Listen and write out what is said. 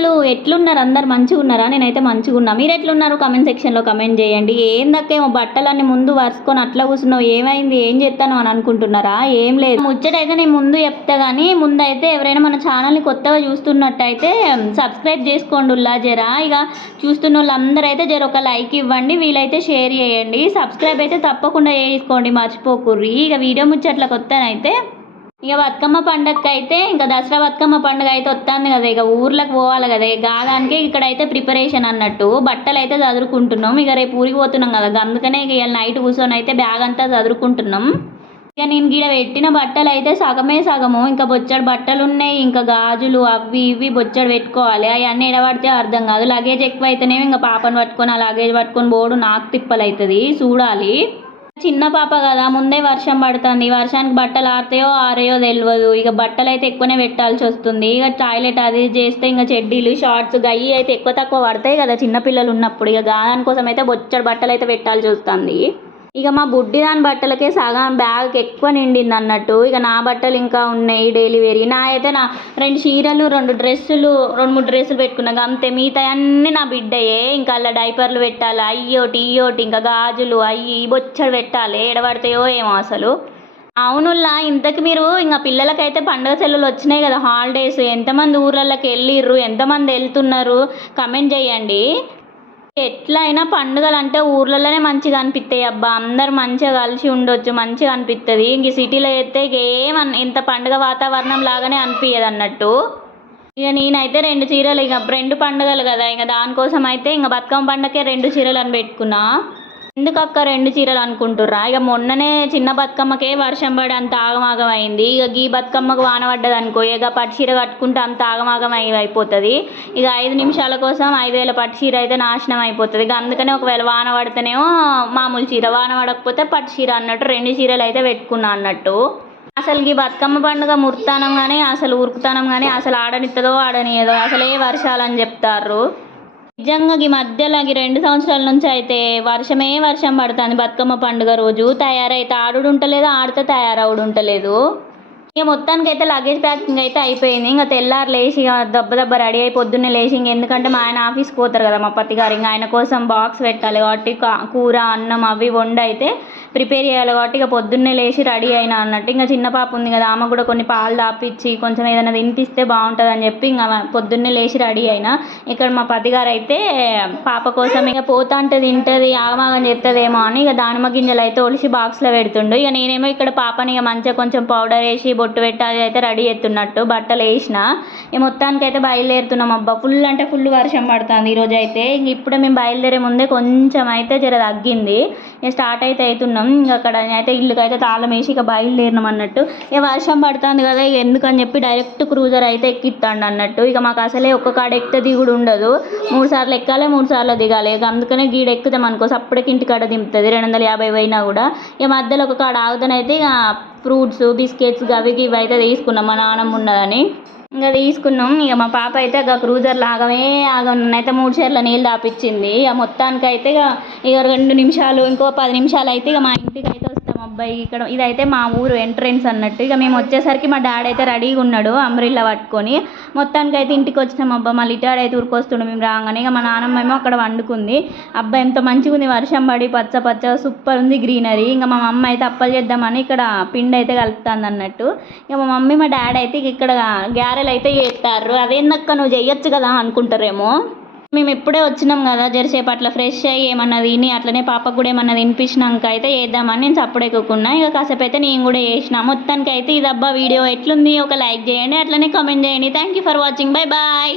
అసలు ఎట్లున్నారు? అందరు మంచిగా ఉన్నారా నేనైతే మంచిగా ఉన్నా మీరు ఎట్లున్నారు కమెంట్ సెక్షన్లో కమెంట్ చేయండి. ఏందక్కేమో బట్టలన్నీ ముందు వరుసుకొని అట్లా కూర్చున్నావు. ఏమైంది? ఏం చేస్తాను అని అనుకుంటున్నారా? ఏం లేదు. ముచ్చటైతే నేను ముందు చెప్తా కానీ ముందు అయితే ఎవరైనా మన ఛానల్ని కొత్తగా చూస్తున్నట్టయితే సబ్స్క్రైబ్ చేసుకోండి ఉల్లా జరా. ఇక చూస్తున్న వాళ్ళందరూ అయితే జర ఒక లైక్ ఇవ్వండి. వీలైతే షేర్ చేయండి. సబ్స్క్రైబ్ అయితే తప్పకుండా చేసుకోండి మర్చిపోకుర్రి. ఇక వీడియో ముచ్చట్ల కొత్తనైతే ఇక బతుకమ్మ పండగకి అయితే ఇంకా దసరా బతుకమ్మ పండుగ అయితే వస్తుంది కదా ఇక ఊర్లకు పోవాలి కదా ఇక కాదానికి ఇక్కడైతే ప్రిపరేషన్ అన్నట్టు బట్టలు అయితే చదువుకుంటున్నాం ఇక రేపు ఊరికి పోతున్నాం కదా అందుకనే ఇక ఇవాళ నైట్ కూర్చొని అయితే బ్యాగ్ అంతా చదువుకుంటున్నాం ఇక నేను గీడ పెట్టిన బట్టలు అయితే సగమే సగము ఇంకా బొచ్చడు బట్టలు ఉన్నాయి ఇంకా గాజులు అవి ఇవి బొచ్చడు పెట్టుకోవాలి అవన్నీ ఎడబడితే అర్థం కాదు లగేజ్ ఎక్కువ అయితేనేమో ఇంకా పాపను పట్టుకొని ఆ లగేజ్ పట్టుకొని పోడు నాకు తిప్పలు అవుతుంది చూడాలి. చిన్న పాప కదా ముందే వర్షం పడుతుంది. వర్షానికి బట్టలు ఆరుతాయో ఆరేయో తెలియదు ఇక బట్టలు అయితే ఎక్కువనే పెట్టాల్సి వస్తుంది. ఇక టాయిలెట్ అది చేస్తే ఇంకా చెడ్డీలు షార్ట్స్ గయ్యి అయితే ఎక్కువ తక్కువ పడతాయి కదా చిన్నపిల్లలు ఉన్నప్పుడు. ఇక గాదాని కోసం అయితే బొచ్చడి బట్టలు అయితే పెట్టాల్సి వస్తుంది. ఇక మా బుడ్డి దాని బట్టలకే సగం బ్యాగ్ ఎక్కువ నిండింది అన్నట్టు. ఇక నా బట్టలు ఇంకా ఉన్నాయి డైలీ వేరి నా అయితే నా రెండు చీరలు రెండు డ్రెస్సులు రెండు మూడు డ్రెస్సులు పెట్టుకున్నా. అంతే మిగతా అన్నీ నా బిడ్డయే. ఇంకా అలా డైపర్లు పెట్టాలి? అయ్యోటి ఇయ్యోటి ఇంకా గాజులు అయ్యి బొచ్చడు పెట్టాలి? ఎడబడతాయో ఏమో అసలు. అవునుల్లా ఇంతకు మీరు ఇంకా పిల్లలకైతే పండుగ సెలవులు వచ్చినాయి కదా హాలిడేస్. ఎంతమంది ఊర్లలోకి వెళ్ళిర్రు? ఎంతమంది వెళ్తున్నారు? కమెంట్ చేయండి. ఎట్లయినా పండుగలు అంటే ఊర్లలోనే మంచిగా అనిపిస్తాయి అబ్బా. అందరు మంచిగా కలిసి ఉండొచ్చు మంచిగా అనిపిస్తుంది ఇంక సిటీలో అయితే ఇక ఏం ఇంత పండుగ వాతావరణం లాగానే అనిపించదు అన్నట్టు. ఇక నేనైతే రెండు చీరలు ఇక రెండు పండుగలు కదా. ఇక దానికోసం అయితే ఇంకా బతుకమ్మ పండగకే రెండు చీరలు అని పెట్టుకున్నా. ఎందుకు అక్క రెండు చీరలు అనుకుంటుర్రా? ఇక మొన్ననే చిన్న బతుకమ్మకే వర్షం పడి అంత ఆగమాగం అయింది ఇక గీ బతుకమ్మకు వాన పడ్డది అనుకో ఇక పట్టు చీర కట్టుకుంటే అంత ఆగమాగం అయి అయిపోతుంది ఇక ఐదు నిమిషాల కోసం ఐదు వేల పట్టు చీర అయితే నాశనం అయిపోతుంది. ఇక అందుకనే ఒకవేళ వాన పడితేనేమో మామూలు చీర వాన పడకపోతే పట్టు చీర అన్నట్టు రెండు చీరలు అయితే పెట్టుకున్నా అన్నట్టు. అసలు ఈ బతుకమ్మ పండుగ ముర్తానం కానీ అసలు ఉరుకుతానం కానీ అసలు ఆడనిత్తదో ఆడనియదో అసలు ఏ వర్షాలు అని చెప్తారు నిజంగా ఈ మధ్యలో ఈ రెండు సంవత్సరాల నుంచి అయితే వర్షమే వర్షం పడుతుంది. బతుకమ్మ పండుగ రోజు తయారైతే ఆడుడు ఉంటలేదు ఆడితే తయారవుడు ఉంటలేదు. ఇక మొత్తానికి అయితే లగేజ్ ప్యాకింగ్ అయితే అయిపోయింది. ఇంకా తెల్లారు లేచి దెబ్బ దెబ్బ రెడీ అయి పొద్దున్నే లేచి ఇంక ఎందుకంటే మా ఆయన ఆఫీస్కి పోతారు కదా మా పత్తి గారు. ఇంకా ఆయన కోసం బాక్స్ పెట్టాలి కాబట్టి కూర అన్నం అవి వండి అయితే ప్రిపేర్ చేయాలి కాబట్టి ఇక పొద్దున్నే లేచి రెడీ అయినా అన్నట్టు. ఇంకా చిన్న పాప ఉంది కదా ఆమె కూడా కొన్ని పాలు దాపిచ్చి కొంచెం ఏదైనా తినిపిస్తే బాగుంటుంది అని చెప్పి ఇంకా పొద్దున్నే లేచి రెడీ అయినా. ఇక్కడ మా పదిగారు అయితే పాప కోసం ఇక పోతా అంటే తింటుంది ఆగమాగం చేస్తుందేమో అని ఇక దానిమ్మ గింజలు అయితే ఒలిసి బాక్స్లో పెడుతుండు. ఇక నేనేమో ఇక్కడ పాపని ఇక మంచిగా కొంచెం పౌడర్ వేసి బొట్టు పెట్టి అది అయితే రెడీ చేస్తున్నట్టు బట్టలు వేసిన. ఇక మొత్తానికి అయితే బయలుదేరుతున్నాం అబ్బా. ఫుల్ అంటే ఫుల్ వర్షం పడుతుంది ఈరోజు అయితే. ఇంక ఇప్పుడే మేము బయలుదేరే ముందే కొంచెం అయితే జర తగ్గింది. ఇక స్టార్ట్ అయితే అవుతున్నాం. ఇంకా అక్కడ అయితే ఇల్లుకైతే అయితే తాళం వేసి ఇక బయలుదేరినాం అన్నట్టు. ఇక వర్షం పడుతుంది కదా ఇక ఎందుకని చెప్పి డైరెక్ట్ క్రూజర్ అయితే ఎక్కిస్తాడు అన్నట్టు. ఇక మాకు అసలే ఒక్క కాడ ఎక్కితే దిగుడు ఉండదు. మూడు సార్లు ఎక్కాలి మూడు సార్లు దిగాలి. ఇక అందుకనే గీడ ఎక్కుతాం అనుకో అప్పటికి ఇంటికాడ దింపుతుంది. రెండు వందల యాభై పోయినా కూడా. ఇక మధ్యలో ఒక కాడ ఆగుతానైతే ఇక ఫ్రూట్స్ బిస్కెట్స్ అవి ఇవి అయితే తీసుకున్నాం. మా నాన్నమ్మ ఉన్నదని. ఇంకా తీసుకున్నాం. ఇక మా పాప అయితే ఇక క్రూజర్ లాగమే ఆగనైతే అయితే మూడు చీరల నీళ్ళు దాపించింది ఇక మొత్తానికి అయితే ఇక ఇక రెండు నిమిషాలు ఇంకో పది నిమిషాలు అయితే ఇక మా ఇంటికి అబ్బాయి ఇక్కడ ఇదైతే మా ఊరు ఎంట్రెన్స్ అన్నట్టు. ఇక మేము వచ్చేసరికి మా డాడీ అయితే రెడీగా ఉన్నాడు అంబ్రిల్లా పట్టుకొని. మొత్తానికి అయితే ఇంటికి వచ్చినాం అబ్బా మళ్ళీ ఇటాడు అయితే ఊరుకొస్తుండు మేము రాగానే. ఇక మా నాన్నమ్మ ఏమో అక్కడ వండుకుంది. అబ్బా ఎంత మంచిగా ఉంది వర్షం పడి పచ్చ పచ్చ సూపర్ ఉంది గ్రీనరీ. ఇంకా మా మమ్మ అయితే అప్పలు చేద్దామని ఇక్కడ పిండి అయితే కలుపుతుంది అన్నట్టు. ఇక మా మమ్మీ మా డాడీ అయితే ఇక్కడ గ్యారెలు అయితే చేస్తారు. అదేందక్క నువ్వు చేయొచ్చు కదా అనుకుంటారేమో. మేము ఇప్పుడే వచ్చినాం కదా జరసేపు అట్లా ఫ్రెష్ అయ్యి ఏమన్నా తిని అట్లనే పాపకు కూడా ఏమన్నా తినిపించినాక అయితే వేద్దామని నేను చప్పుడెక్కున్నా ఇక కాసేపు అయితే నేను కూడా చేసిన. మొత్తానికి అయితే ఇదబ్బా వీడియో ఎట్లుంది ఒక లైక్ చేయండి అట్లనే కామెంట్ చేయండి. Thank you for watching bye bye